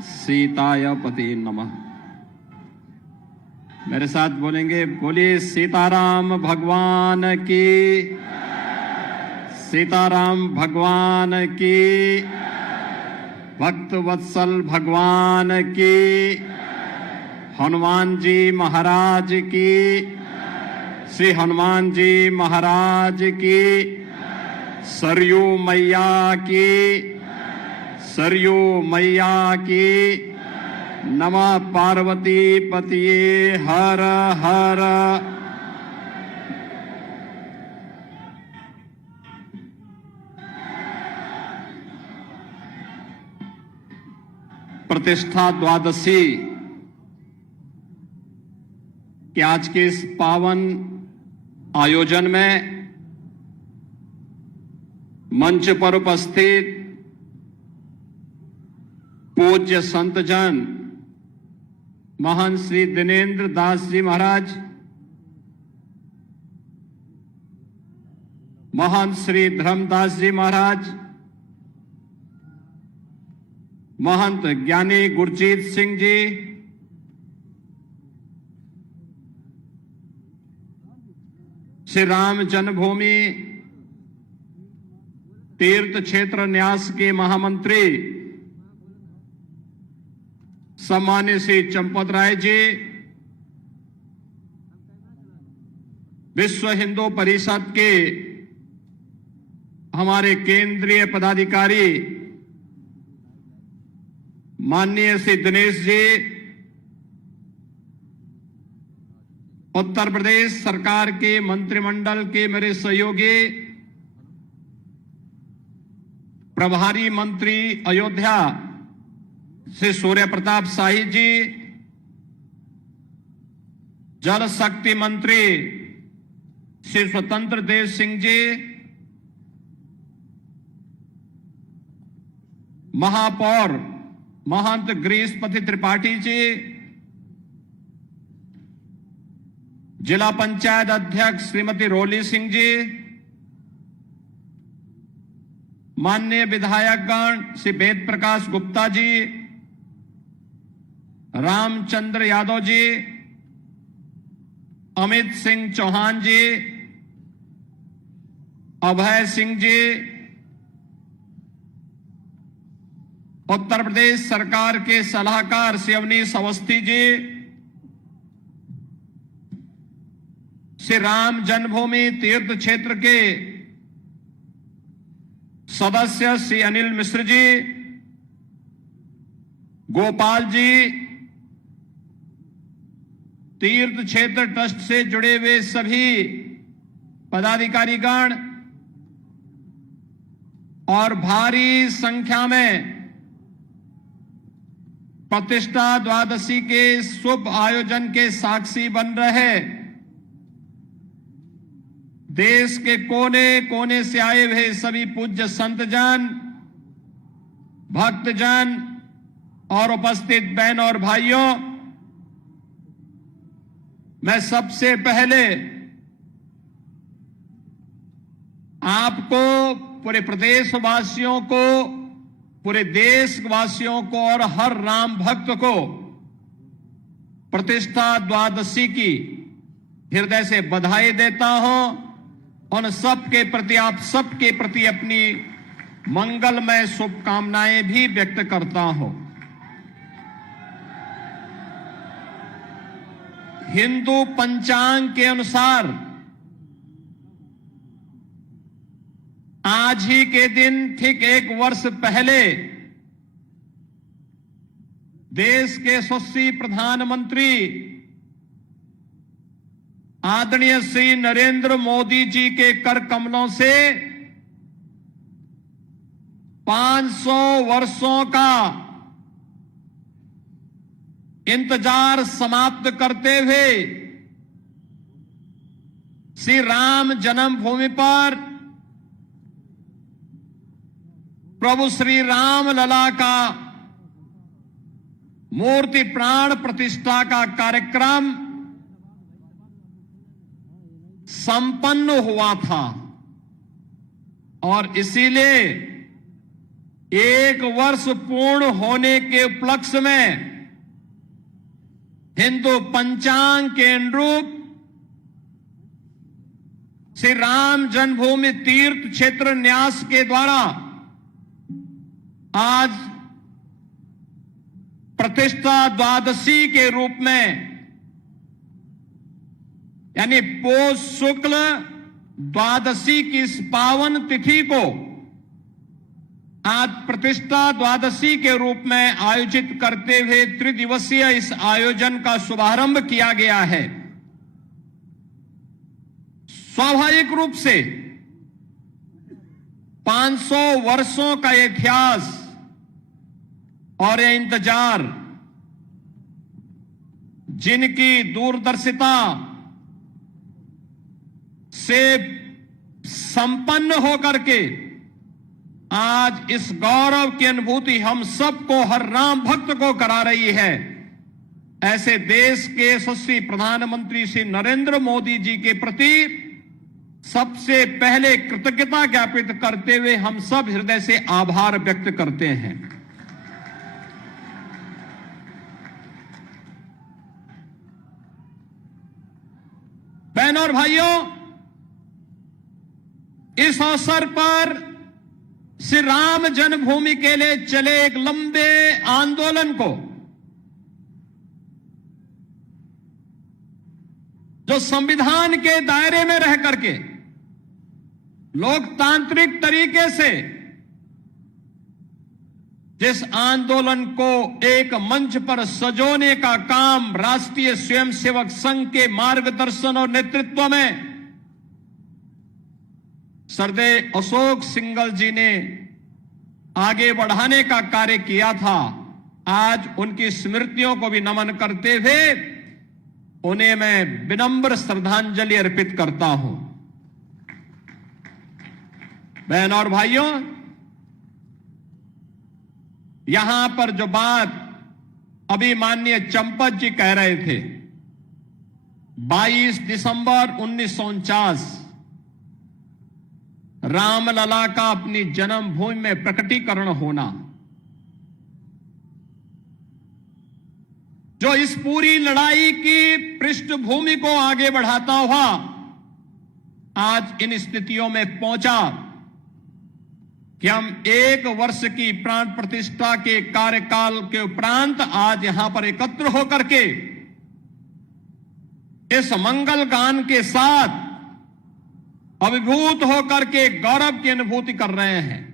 सीताय पते नमः। मेरे साथ बोलेंगे, बोलिए सीताराम भगवान की, सीताराम भगवान की, भक्त वत्सल भगवान की, हनुमान जी महाराज की, श्री हनुमान जी महाराज की, सरयू मैया की, सरयू मैया की। नमः पार्वती पतिये हर हर। प्रतिष्ठा द्वादशी के आज के इस पावन आयोजन में मंच पर उपस्थित पूज्य संत जन महंत श्री दिनेंद्र दास जी महाराज, महंत श्री धर्मदास जी महाराज, महंत ज्ञानी गुरजीत सिंह जी, श्री राम जन्मभूमि तीर्थ क्षेत्र न्यास के महामंत्री सम्मान्य श्री चंपत राय जी, विश्व हिंदू परिषद के हमारे केंद्रीय पदाधिकारी माननीय श्री दिनेश जी, उत्तर प्रदेश सरकार के मंत्रिमंडल के मेरे सहयोगी प्रभारी मंत्री अयोध्या श्री सूर्य प्रताप शाही जी, जल शक्ति मंत्री श्री स्वतंत्र देव सिंह जी, महापौर महंत गिरीशपति त्रिपाठी जी, जिला पंचायत अध्यक्ष श्रीमती रोली सिंह जी, माननीय विधायकगण श्री वेद प्रकाश गुप्ता जी, रामचंद्र यादव जी, अमित सिंह चौहान जी, अभय सिंह जी, उत्तर प्रदेश सरकार के सलाहकार श्री अवनीश अवस्थी जी, श्री राम जन्मभूमि तीर्थ क्षेत्र के सदस्य श्री अनिल मिश्र जी, गोपाल जी, तीर्थ क्षेत्र ट्रस्ट से जुड़े हुए सभी पदाधिकारीगण और भारी संख्या में प्रतिष्ठा द्वादशी के शुभ आयोजन के साक्षी बन रहे देश के कोने कोने से आए हुए सभी पूज्य संतजन, भक्तजन और उपस्थित बहन और भाइयों, मैं सबसे पहले आपको, पूरे प्रदेशवासियों को, पूरे देशवासियों को और हर राम भक्त को प्रतिष्ठा द्वादशी की हृदय से बधाई देता हूं। उन सबके प्रति, आप सबके प्रति अपनी मंगलमय शुभकामनाएं भी व्यक्त करता हूं। हिंदू पंचांग के अनुसार आज ही के दिन ठीक 1 वर्ष पहले देश के यशस्वी प्रधानमंत्री आदरणीय श्री नरेंद्र मोदी जी के कर कमलों से 500 वर्षों का इंतजार समाप्त करते हुए श्री राम जन्मभूमि पर प्रभु श्री राम लला का मूर्ति प्राण प्रतिष्ठा का कार्यक्रम संपन्न हुआ था और इसीलिए 1 वर्ष पूर्ण होने के उपलक्ष्य में हिंदू पंचांग के अनुरूप श्री राम जन्मभूमि तीर्थ क्षेत्र न्यास के द्वारा आज प्रतिष्ठा द्वादशी के रूप में यानी पौष शुक्ल द्वादशी की इस पावन तिथि को आज प्रतिष्ठा द्वादशी के रूप में आयोजित करते हुए त्रिदिवसीय इस आयोजन का शुभारंभ किया गया है। स्वाभाविक रूप से 500 वर्षों का इतिहास और ये इंतजार, जिनकी दूरदर्शिता से संपन्न होकर के आज इस गौरव की अनुभूति हम सबको, हर राम भक्त को करा रही है, ऐसे देश के यशस्वी प्रधानमंत्री श्री नरेंद्र मोदी जी के प्रति सबसे पहले कृतज्ञता ज्ञापित करते हुए हम सब हृदय से आभार व्यक्त करते हैं। बहनों और भाइयों, इस अवसर पर श्री राम जन्मभूमि के लिए चले एक लंबे आंदोलन को, जो संविधान के दायरे में रह करके लोकतांत्रिक तरीके से जिस आंदोलन को एक मंच पर सजोने का काम राष्ट्रीय स्वयंसेवक संघ के मार्गदर्शन और नेतृत्व में सरदेव अशोक सिंघल जी ने आगे बढ़ाने का कार्य किया था, आज उनकी स्मृतियों को भी नमन करते हुए उन्हें मैं विनम्र श्रद्धांजलि अर्पित करता हूं। बहनों और भाइयों, यहां पर जो बात अभी माननीय चंपत जी कह रहे थे, 22 दिसंबर 1949 रामलला का अपनी जन्मभूमि में प्रकटीकरण होना, जो इस पूरी लड़ाई की पृष्ठभूमि को आगे बढ़ाता हुआ आज इन स्थितियों में पहुंचा कि हम 1 वर्ष की प्राण प्रतिष्ठा के कार्यकाल के उपरांत आज यहां पर एकत्र होकर के इस मंगल गान के साथ अभिभूत होकर के गौरव की अनुभूति कर रहे हैं।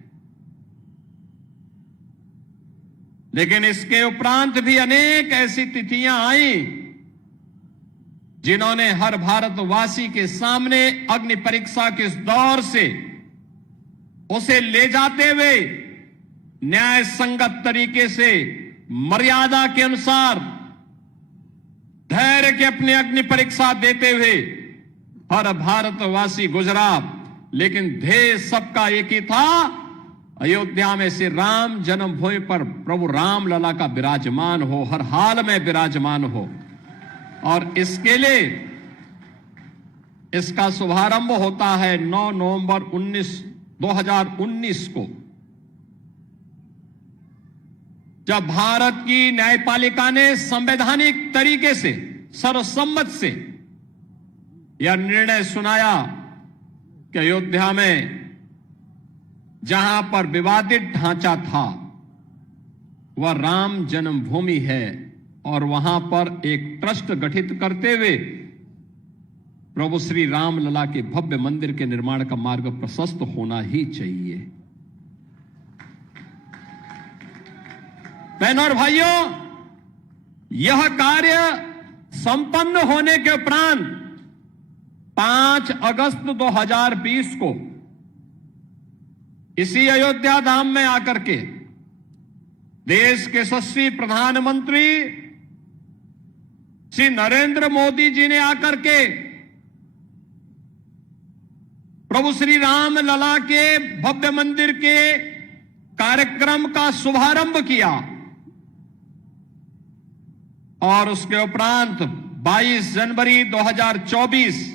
लेकिन इसके उपरांत भी अनेक ऐसी तिथियां आई जिन्होंने हर भारतवासी के सामने अग्नि परीक्षा के इस दौर से उसे ले जाते हुए न्याय संगत तरीके से मर्यादा के अनुसार धैर्य के अपनी अग्नि परीक्षा देते हुए हर भारतवासी गुजरा। लेकिन ध्येय सबका एक ही था, अयोध्या में से राम जन्मभूमि पर प्रभु राम लला का विराजमान हो, हर हाल में विराजमान हो। और इसके लिए इसका शुभारंभ होता है 9 नवंबर 2019 को, जब भारत की न्यायपालिका ने संवैधानिक तरीके से सर्वसम्मत से यह निर्णय सुनाया कि अयोध्या में जहां पर विवादित ढांचा था वह राम जन्मभूमि है और वहां पर एक ट्रस्ट गठित करते हुए प्रभु श्री राम लला के भव्य मंदिर के निर्माण का मार्ग प्रशस्त होना ही चाहिए। बहनों और भाइयों, यह कार्य संपन्न होने के उपरांत 5 अगस्त 2020 को इसी अयोध्या धाम में आकर के देश के यशस्वी प्रधानमंत्री श्री नरेंद्र मोदी जी ने आकर के प्रभु श्री राम लला के भव्य मंदिर के कार्यक्रम का शुभारंभ किया और उसके उपरांत 22 जनवरी 2024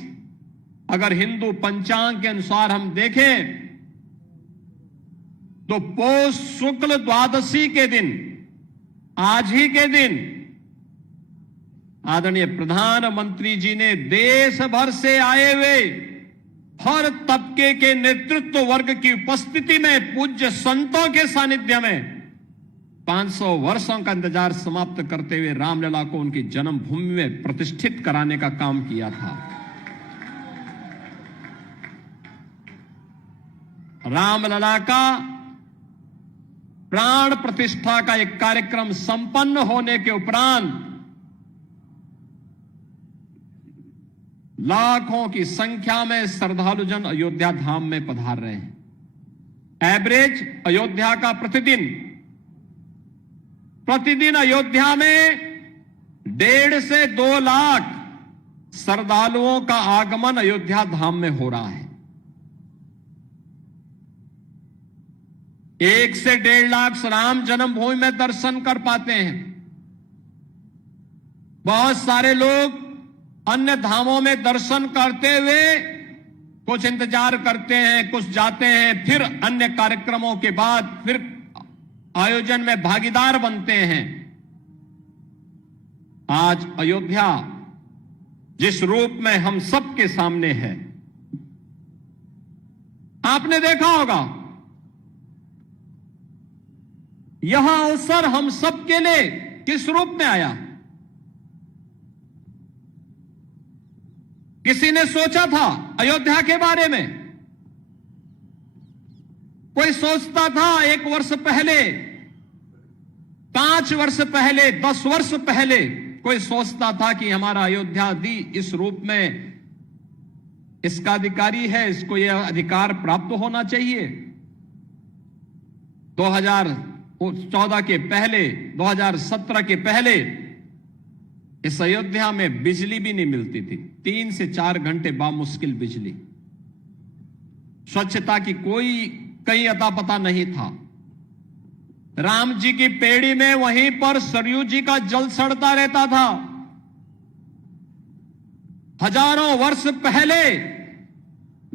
अगर हिंदू पंचांग के अनुसार हम देखें तो पौष शुक्ल द्वादशी के दिन, आज ही के दिन, आदरणीय प्रधानमंत्री जी ने देश भर से आए हुए हर तबके के नेतृत्व वर्ग की उपस्थिति में पूज्य संतों के सानिध्य में 500 वर्षों का इंतजार समाप्त करते हुए रामलला को उनकी जन्मभूमि में प्रतिष्ठित कराने का काम किया था। रामलला का प्राण प्रतिष्ठा का एक कार्यक्रम संपन्न होने के उपरांत लाखों की संख्या में श्रद्धालुजन अयोध्या धाम में पधार रहे हैं। एवरेज अयोध्या का प्रतिदिन अयोध्या में 1.5 से 2 लाख श्रद्धालुओं का आगमन अयोध्या धाम में हो रहा है। 1 से 1.5 लाख राम जन्मभूमि में दर्शन कर पाते हैं। बहुत सारे लोग अन्य धामों में दर्शन करते हुए कुछ इंतजार करते हैं, कुछ जाते हैं, फिर अन्य कार्यक्रमों के बाद फिर आयोजन में भागीदार बनते हैं। आज अयोध्या जिस रूप में हम सबके सामने है, आपने देखा होगा, यह अवसर हम सबके लिए किस रूप में आया। किसी ने सोचा था अयोध्या के बारे में? कोई सोचता था 1 वर्ष पहले, 5 वर्ष पहले, 10 वर्ष पहले कोई सोचता था कि हमारा अयोध्या इस रूप में इसका अधिकारी है, इसको यह अधिकार प्राप्त होना चाहिए। 2014 के पहले, 2017 के पहले इस अयोध्या में बिजली भी नहीं मिलती थी। 3 से 4 घंटे बामुश्किल बिजली। स्वच्छता की कोई कहीं अता पता नहीं था। राम जी की पेड़ी में वहीं पर सरयू जी का जल सड़ता रहता था। हजारों वर्ष पहले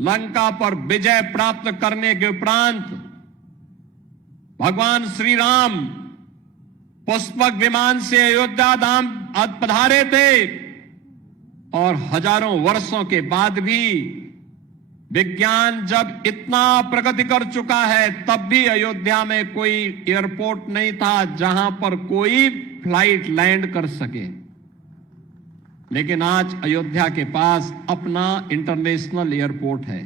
लंका पर विजय प्राप्त करने के उपरांत भगवान श्री राम पुष्पक विमान से अयोध्या धाम पधारे थे और हजारों वर्षों के बाद भी विज्ञान जब इतना प्रगति कर चुका है, तब भी अयोध्या में कोई एयरपोर्ट नहीं था जहां पर कोई फ्लाइट लैंड कर सके। लेकिन आज अयोध्या के पास अपना इंटरनेशनल एयरपोर्ट है।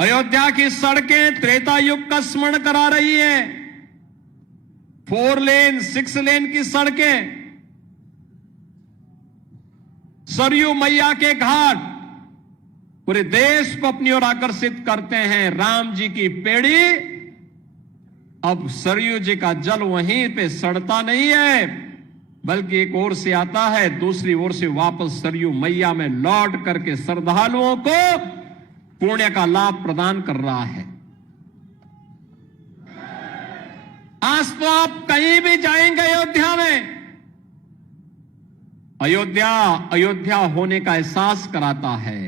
अयोध्या की सड़कें त्रेता युग का स्मरण करा रही है। 4 लेन 6 लेन की सड़कें, सरयू मैया के घाट पूरे देश को अपनी ओर आकर्षित करते हैं। राम जी की पेड़ी, अब सरयू जी का जल वहीं पे सड़ता नहीं है, बल्कि एक ओर से आता है, दूसरी ओर से वापस सरयू मैया में लौट करके श्रद्धालुओं को पुण्य का लाभ प्रदान कर रहा है। आज तो आप कहीं भी जाएंगे अयोध्या में, अयोध्या होने का एहसास कराता है।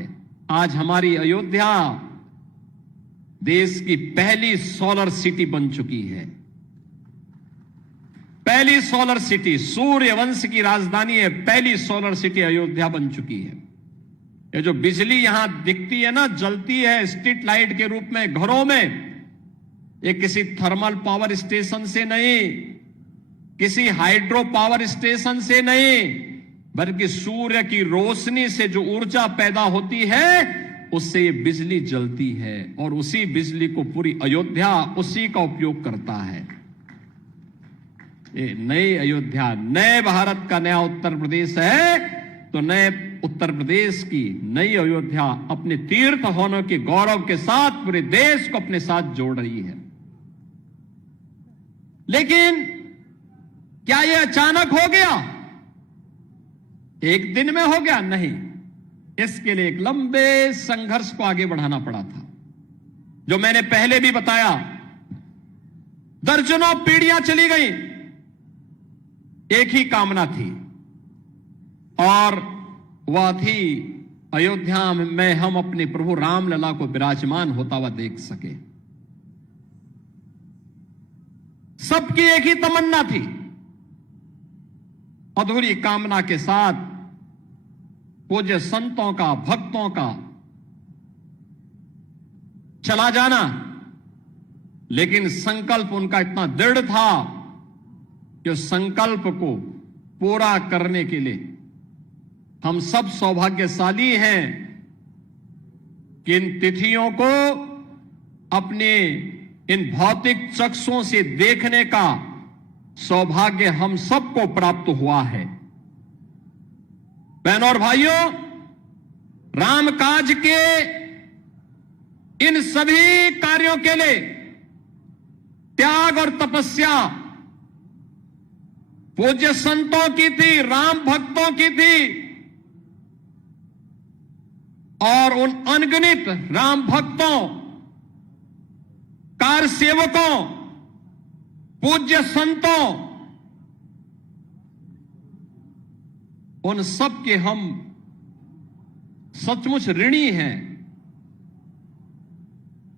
आज हमारी अयोध्या देश की पहली सोलर सिटी बन चुकी है। पहली सोलर सिटी, सूर्यवंश की राजधानी है, पहली सोलर सिटी अयोध्या बन चुकी है। ये जो बिजली यहां दिखती है ना, जलती है स्ट्रीट लाइट के रूप में घरों में, ये किसी थर्मल पावर स्टेशन से नहीं, किसी हाइड्रो पावर स्टेशन से नहीं, बल्कि सूर्य की रोशनी से जो ऊर्जा पैदा होती है, उससे ये बिजली जलती है और उसी बिजली को पूरी अयोध्या उसी का उपयोग करता है। ये नई अयोध्या, नए भारत का नया उत्तर प्रदेश है, तो नए उत्तर प्रदेश की नई अयोध्या अपने तीर्थ होने के गौरव के साथ पूरे देश को अपने साथ जोड़ रही है। लेकिन क्या यह अचानक हो गया? एक दिन में हो गया? नहीं, इसके लिए एक लंबे संघर्ष को आगे बढ़ाना पड़ा था। जो मैंने पहले भी बताया, दर्जनों पीढ़ियां चली गई, एक ही कामना थी और वह थी अयोध्या में हम अपने प्रभु रामलला को विराजमान होता हुआ देख सके। सबकी एक ही तमन्ना थी, अधूरी कामना के साथ पूज्य संतों का, भक्तों का चला जाना, लेकिन संकल्प उनका इतना दृढ़ था कि उस संकल्प को पूरा करने के लिए हम सब सौभाग्यशाली हैं कि इन तिथियों को अपने इन भौतिक चक्षुओं से देखने का सौभाग्य हम सबको प्राप्त हुआ है। बहनों और भाइयों, रामकाज के इन सभी कार्यों के लिए त्याग और तपस्या पूज्य संतों की थी, राम भक्तों की थी, और उन अनगिनत राम भक्तों, कार सेवकों, पूज्य संतों, उन सब के हम सचमुच ऋणी हैं,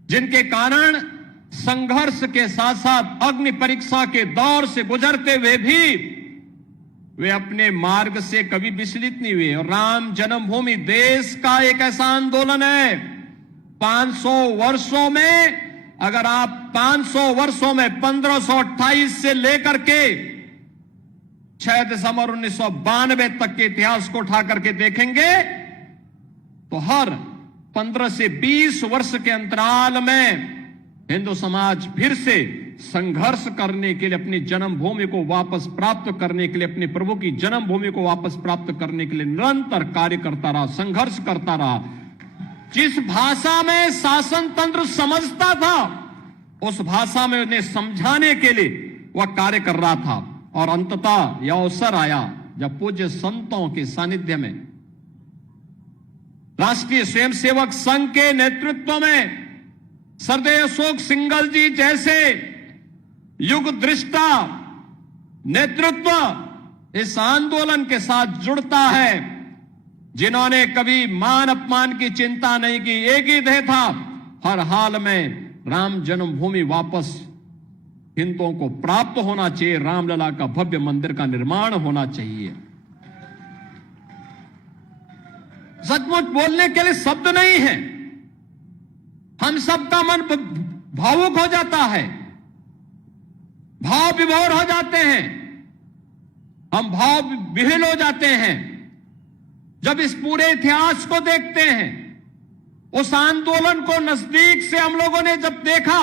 जिनके कारण संघर्ष के साथ साथ अग्नि परीक्षा के दौर से गुजरते हुए भी वे अपने मार्ग से कभी विचलित नहीं हुए। और राम जन्मभूमि देश का एक ऐसा आंदोलन है, 500 वर्षों में, अगर आप 500 वर्षों में 1528 से लेकर के 6 दिसंबर 1992 तक के इतिहास को उठा करके देखेंगे तो हर 15 से 20 वर्ष के अंतराल में हिंदू समाज फिर से संघर्ष करने के लिए, अपनी जन्मभूमि को वापस प्राप्त करने के लिए, अपने प्रभु की जन्मभूमि को वापस प्राप्त करने के लिए निरंतर कार्य करता रहा, संघर्ष करता रहा। जिस भाषा में शासन तंत्र समझता था उस भाषा में उन्हें समझाने के लिए वह कार्य कर रहा था। और अंततः यह अवसर आया जब पूज्य संतों के सानिध्य में राष्ट्रीय स्वयंसेवक संघ के नेतृत्व में सरदेव अशोक सिंघल जी जैसे युग दृष्टा नेतृत्व इस आंदोलन के साथ जुड़ता है, जिन्होंने कभी मान अपमान की चिंता नहीं की। एक ही ध्येय था, हर हाल में राम जन्मभूमि वापस हिंदुओं को प्राप्त होना चाहिए, रामलला का भव्य मंदिर का निर्माण होना चाहिए। सचमुच बोलने के लिए शब्द नहीं है, हम सबका मन भावुक हो जाता है, भाव विभोर हो जाते हैं, हम भाव विह्वल हो जाते हैं जब इस पूरे इतिहास को देखते हैं। उस आंदोलन को नजदीक से हम लोगों ने जब देखा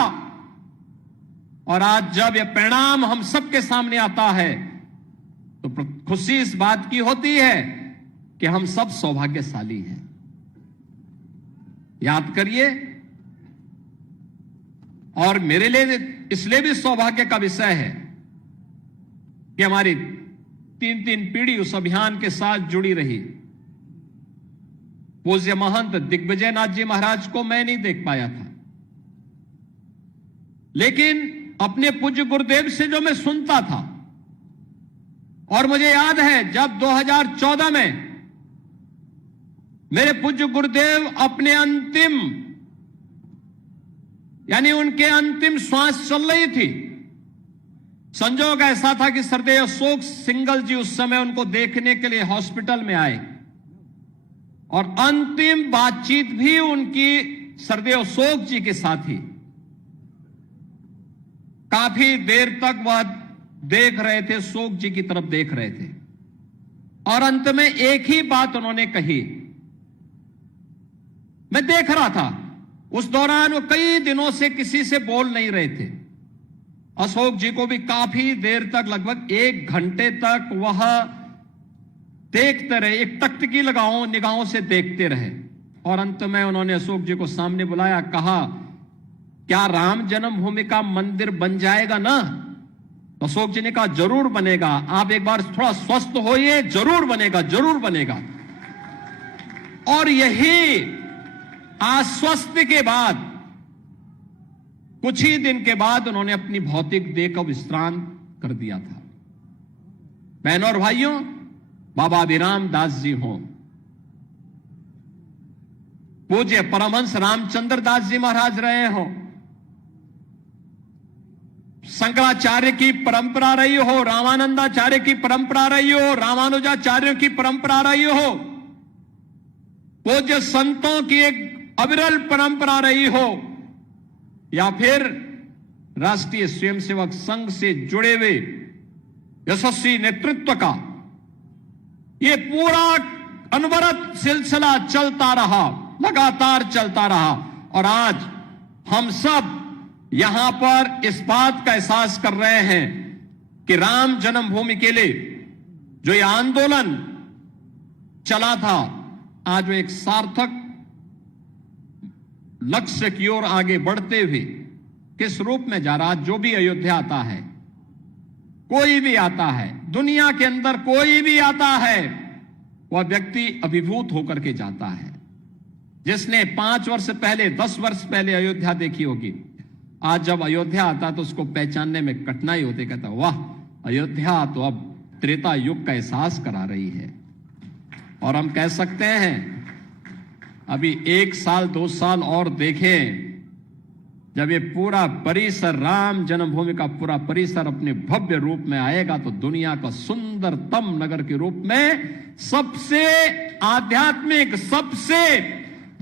और आज जब यह परिणाम हम सबके सामने आता है तो खुशी इस बात की होती है कि हम सब सौभाग्यशाली हैं। याद करिए, और मेरे लिए इसलिए भी सौभाग्य का विषय है कि हमारी 3 पीढ़ी उस अभियान के साथ जुड़ी रही। पूज्य महंत दिग्विजय नाथ जी महाराज को मैं नहीं देख पाया था, लेकिन अपने पूज्य गुरुदेव से जो मैं सुनता था, और मुझे याद है जब 2014 में मेरे पूज्य गुरुदेव अपने अंतिम, यानी उनके अंतिम श्वास चल रही थी, संजोग ऐसा था कि सरदेव अशोक सिंघल जी उस समय उनको देखने के लिए हॉस्पिटल में आए और अंतिम बातचीत भी उनकी सरदेव अशोक जी के साथ ही। काफी देर तक वह देख रहे थे, अशोक जी की तरफ देख रहे थे, और अंत में एक ही बात उन्होंने कही। मैं देख रहा था, उस दौरान वो कई दिनों से किसी से बोल नहीं रहे थे। अशोक जी को भी काफी देर तक, लगभग 1 घंटे तक वह देखते रहे, एक तख्तकी लगाओ निगाहों से देखते रहे, और अंत में उन्होंने अशोक जी को सामने बुलाया, कहा क्या राम जन्मभूमि का मंदिर बन जाएगा ना? तो अशोक जी ने कहा जरूर बनेगा, आप एक बार थोड़ा स्वस्थ होइए, जरूर बनेगा, जरूर बनेगा। और यही आश्वस्त के बाद कुछ ही दिन के बाद उन्होंने अपनी भौतिक देह का विश्राम कर दिया था। बहनों और भाइयों, बाबा अभिराम दास जी हों, पूज्य परमहंस रामचंद्र दास जी महाराज रहे हों, शंकराचार्य की परंपरा रही हो, रामानंदाचार्य की परंपरा रही हो, रामानुजाचार्यों की परंपरा रही हो, पूज्य संतों की एक अविरल परंपरा रही हो, या फिर राष्ट्रीय स्वयंसेवक संघ से जुड़े हुए यशस्वी नेतृत्व का ये पूरा अनवरत सिलसिला चलता रहा, लगातार चलता रहा। और आज हम सब यहां पर इस बात का एहसास कर रहे हैं कि राम जन्मभूमि के लिए जो ये आंदोलन चला था, आज वो एक सार्थक लक्ष्य की ओर आगे बढ़ते हुए किस रूप में जा रहा। जो भी अयोध्या आता है, कोई भी आता है, दुनिया के अंदर कोई भी आता है, वह व्यक्ति अभिभूत होकर के जाता है। जिसने 5 वर्ष पहले, 10 वर्ष पहले अयोध्या देखी होगी, आज जब अयोध्या आता तो उसको पहचानने में कठिनाई होती, कहता वाह, अयोध्या तो अब त्रेता युग का एहसास करा रही है। और हम कह सकते हैं अभी 1 साल 2 साल और देखें, जब ये पूरा परिसर, राम जन्मभूमि का पूरा परिसर अपने भव्य रूप में आएगा तो दुनिया का सुंदरतम नगर के रूप में, सबसे आध्यात्मिक, सबसे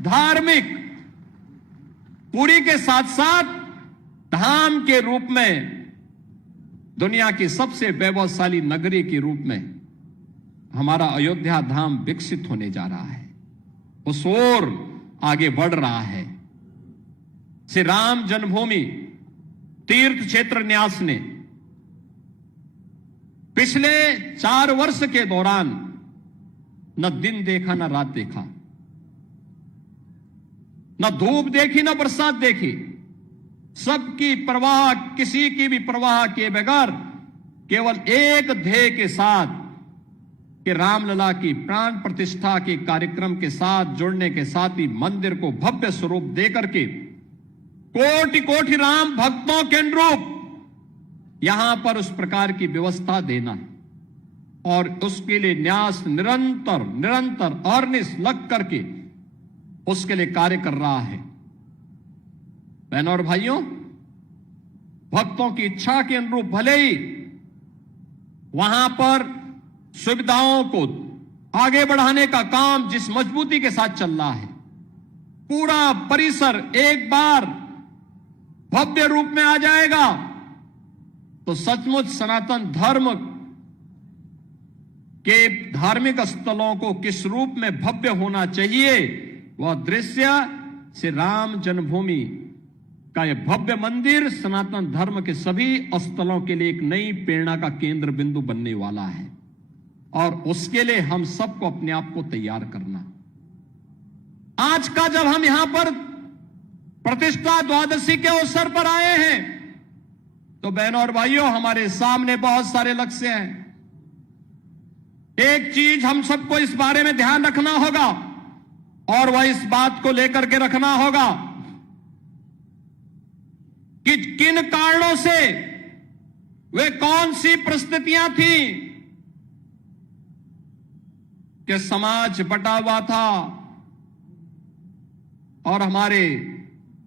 धार्मिक, पुरी के साथ साथ धाम के रूप में, दुनिया की सबसे वैभवशाली नगरी के रूप में हमारा अयोध्या धाम विकसित होने जा रहा है, उस ओर आगे बढ़ रहा है। श्री राम जन्मभूमि तीर्थ क्षेत्र न्यास ने पिछले 4 वर्ष के दौरान न दिन देखा, न रात देखा, न धूप देखी, न बरसात देखी, सबकी परवाह, किसी की भी परवाह किए बगैर केवल एक ध्येय के साथ कि रामलला की प्राण प्रतिष्ठा के कार्यक्रम के साथ जुड़ने के साथ ही मंदिर को भव्य स्वरूप देकर के कोटि कोटि राम भक्तों के अनुरूप यहां पर उस प्रकार की व्यवस्था देना है। और उसके लिए न्यास निरंतर निरंतर अहर्निश लग करके उसके लिए कार्य कर रहा है। बहनों और भाइयों, भक्तों की इच्छा के अनुरूप भले ही वहां पर सुविधाओं को आगे बढ़ाने का काम जिस मजबूती के साथ चल रहा है, पूरा परिसर एक बार भव्य रूप में आ जाएगा तो सचमुच सनातन धर्म के धार्मिक स्थलों को किस रूप में भव्य होना चाहिए, वह दृश्य श्री राम जन्मभूमि का यह भव्य मंदिर सनातन धर्म के सभी स्थलों के लिए एक नई प्रेरणा का केंद्र बिंदु बनने वाला है। और उसके लिए हम सबको अपने आप को तैयार करना। आज का जब हम यहां पर प्रतिष्ठा द्वादशी के अवसर पर आए हैं तो बहनों और भाइयों, हमारे सामने बहुत सारे लक्ष्य हैं। एक चीज हम सबको इस बारे में ध्यान रखना होगा और वह इस बात को लेकर के रखना होगा कि किन कारणों से, वे कौन सी परिस्थितियां थी कि समाज बटा हुआ था और हमारे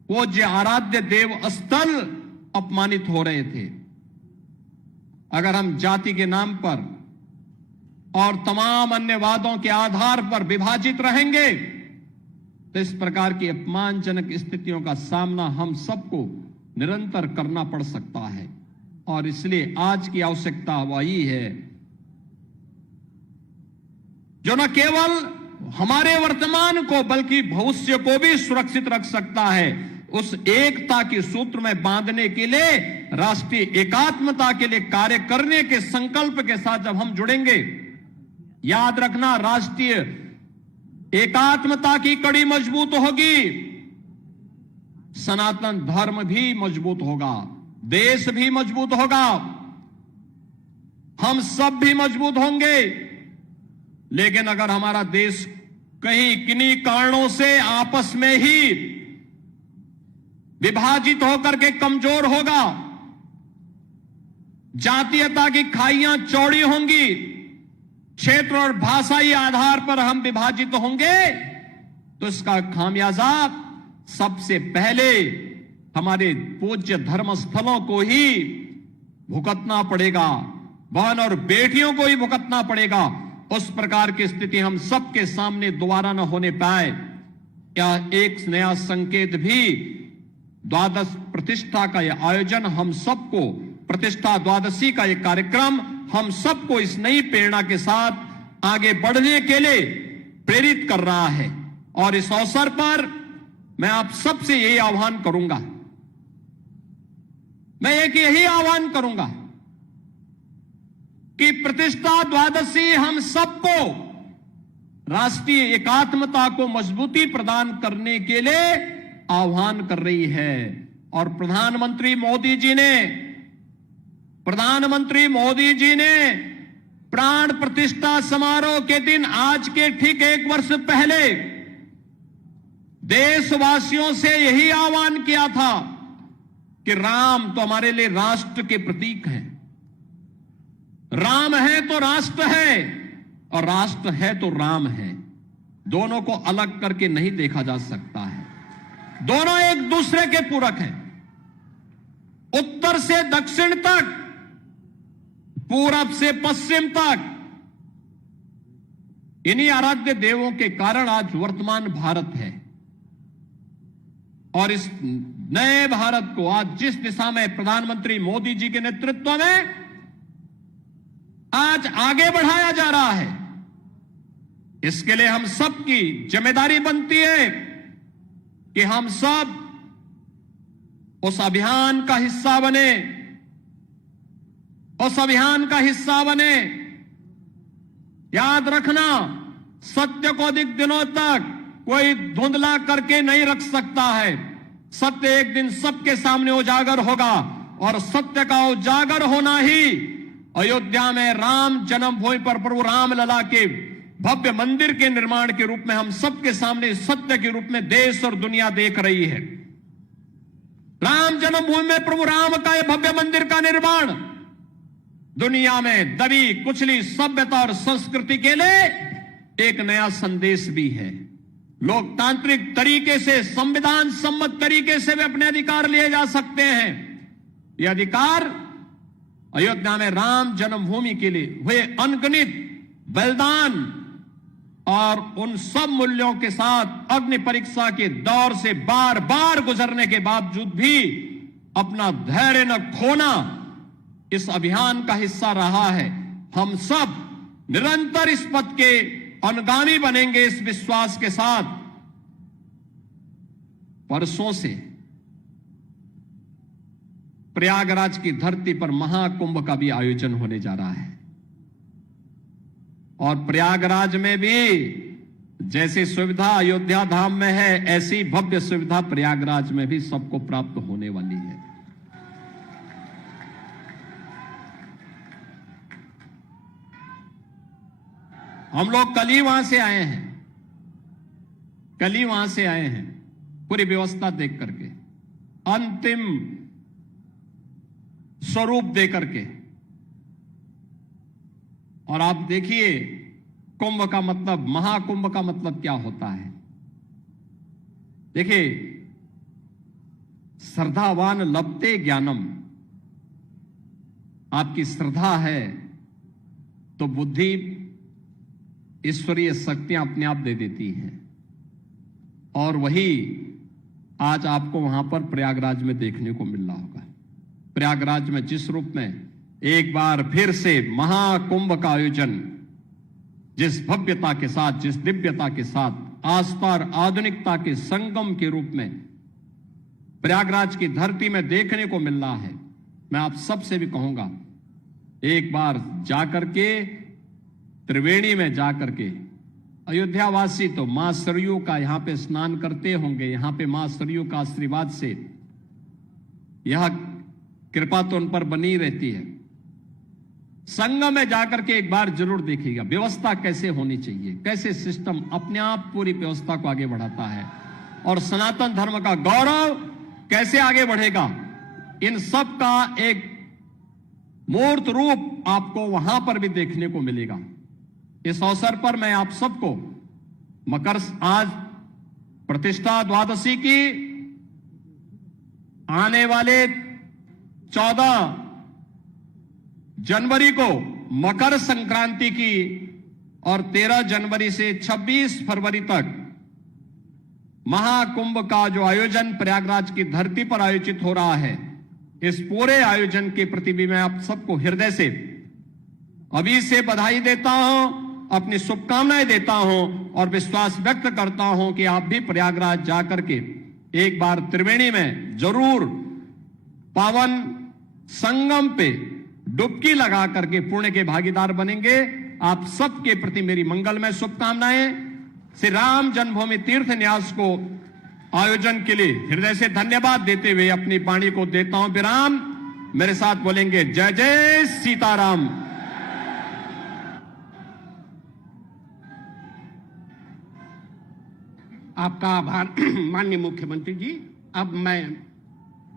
पूज्य आराध्य देव स्थल अपमानित हो रहे थे। अगर हम जाति के नाम पर और तमाम अन्य वादों के आधार पर विभाजित रहेंगे तो इस प्रकार की अपमानजनक स्थितियों का सामना हम सबको निरंतर करना पड़ सकता है। और इसलिए आज की आवश्यकता वही है जो न केवल हमारे वर्तमान को बल्कि भविष्य को भी सुरक्षित रख सकता है। उस एकता के सूत्र में बांधने के लिए, राष्ट्रीय एकात्मता के लिए कार्य करने के संकल्प के साथ जब हम जुड़ेंगे, याद रखना, राष्ट्रीय एकात्मता की कड़ी मजबूत होगी, सनातन धर्म भी मजबूत होगा, देश भी मजबूत होगा, हम सब भी मजबूत होंगे। लेकिन अगर हमारा देश कहीं किन्हीं कारणों से आपस में ही विभाजित होकर के कमजोर होगा, जातीयता की खाइयां चौड़ी होंगी, क्षेत्र और भाषाई आधार पर हम विभाजित होंगे, तो इसका खामियाजा सबसे पहले हमारे पूज्य धर्म स्थलों को ही भुगतना पड़ेगा, बहन और बेटियों को ही भुगतना पड़ेगा। उस प्रकार की स्थिति हम सबके सामने दोबारा न होने पाए, यह एक नया संकेत भी द्वादश प्रतिष्ठा का यह आयोजन हम सबको, प्रतिष्ठा द्वादशी का यह कार्यक्रम हम सबको इस नई प्रेरणा के साथ आगे बढ़ने के लिए प्रेरित कर रहा है। और इस अवसर पर मैं आप सबसे यही आह्वान करूंगा, मैं एक यही आह्वान करूंगा कि प्रतिष्ठा द्वादशी हम सबको राष्ट्रीय एकात्मता को मजबूती प्रदान करने के लिए आह्वान कर रही है। और प्रधानमंत्री मोदी जी ने प्राण प्रतिष्ठा समारोह के दिन, आज के ठीक 1 वर्ष पहले, देशवासियों से यही आह्वान किया था कि राम तो हमारे लिए राष्ट्र के प्रतीक हैं। राम है तो राष्ट्र है, और राष्ट्र है तो राम है। दोनों को अलग करके नहीं देखा जा सकता है, दोनों एक दूसरे के पूरक हैं। उत्तर से दक्षिण तक, पूरब से पश्चिम तक, इन्हीं आराध्य देवों के कारण आज वर्तमान भारत है। और इस नए भारत को आज जिस दिशा में प्रधानमंत्री मोदी जी के नेतृत्व में आज आगे बढ़ाया जा रहा है, इसके लिए हम सबकी जिम्मेदारी बनती है कि हम सब उस अभियान का हिस्सा बने, उस अभियान का हिस्सा बने। याद रखना, सत्य को अधिक दिनों तक कोई धुंधला करके नहीं रख सकता है। सत्य एक दिन सबके सामने उजागर होगा, और सत्य का उजागर होना ही अयोध्या में राम जन्मभूमि पर प्रभु रामलला के भव्य मंदिर के निर्माण के रूप में हम सबके सामने सत्य के रूप में देश और दुनिया देख रही है। राम जन्मभूमि में प्रभु राम का यह भव्य मंदिर का निर्माण दुनिया में दबी कुचली सभ्यता और संस्कृति के लिए एक नया संदेश भी है। लोकतांत्रिक तरीके से, संविधान सम्मत तरीके से भी अपने अधिकार लिए जा सकते हैं। यह अधिकार अयोध्या में राम जन्मभूमि के लिए हुए अनगिनत बलिदान और उन सब मूल्यों के साथ अग्नि परीक्षा के दौर से बार बार गुजरने के बावजूद भी अपना धैर्य न खोना इस अभियान का हिस्सा रहा है। हम सब निरंतर इस पथ के अनुगामी बनेंगे, इस विश्वास के साथ। परसों से प्रयागराज की धरती पर महाकुंभ का भी आयोजन होने जा रहा है, और प्रयागराज में भी जैसी सुविधा अयोध्या धाम में है, ऐसी भव्य सुविधा प्रयागराज में भी सबको प्राप्त होने वाली है। हम लोग कल ही वहां से आए हैं, पूरी व्यवस्था देख करके, अंतिम स्वरूप दे करके। और आप देखिए, कुंभ का मतलब, महाकुंभ का मतलब क्या होता है। देखिए, श्रद्धावान लभते ज्ञानम, आपकी श्रद्धा है तो बुद्धि, ईश्वरीय शक्तियां अपने आप दे देती हैं। और वही आज आपको वहां पर प्रयागराज में देखने को मिल रहा होगा। प्रयागराज में जिस रूप में एक बार फिर से महाकुंभ का आयोजन, जिस भव्यता के साथ, जिस दिव्यता के साथ, आस्था और आधुनिकता के संगम के रूप में प्रयागराज की धरती में देखने को मिल रहा है, मैं आप सबसे भी कहूंगा, एक बार जाकर के, त्रिवेणी में जाकर के, अयोध्यावासी तो मां सरयू का यहां पे स्नान करते होंगे, यहां पे मां सरयू का आशीर्वाद से यह कृपा तो उन पर बनी रहती है। संगम में जाकर के एक बार जरूर देखिएगा व्यवस्था कैसे होनी चाहिए, कैसे सिस्टम अपने आप पूरी व्यवस्था को आगे बढ़ाता है, और सनातन धर्म का गौरव कैसे आगे बढ़ेगा। इन सब का एक मूर्त रूप आपको वहां पर भी देखने को मिलेगा। इस अवसर पर मैं आप सबको आज प्रतिष्ठा द्वादशी की आने वाले 14 जनवरी को मकर संक्रांति की और 13 जनवरी से 26 फरवरी तक महाकुंभ का जो आयोजन प्रयागराज की धरती पर आयोजित हो रहा है, इस पूरे आयोजन के प्रति भी मैं आप सबको हृदय से अभी से बधाई देता हूं, अपनी शुभकामनाएं देता हूं और विश्वास व्यक्त करता हूं कि आप भी प्रयागराज जाकर के एक बार त्रिवेणी में जरूर पावन संगम पे डुबकी लगा करके पुण्य के भागीदार बनेंगे। आप सबके प्रति मेरी मंगलमय शुभकामनाएं। श्री राम जन्मभूमि तीर्थ न्यास को आयोजन के लिए हृदय से धन्यवाद देते हुए अपनी वाणी को देता हूं विराम। मेरे साथ बोलेंगे जय जय सीताराम। आपका आभार माननीय मुख्यमंत्री जी। अब मैं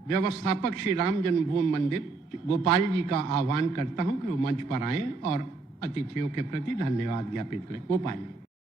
व्यवस्थापक श्री राम जन्मभूमि मंदिर गोपाल जी का आह्वान करता हूं कि वो मंच पर आएं और अतिथियों के प्रति धन्यवाद ज्ञापित करें। गोपाल जी।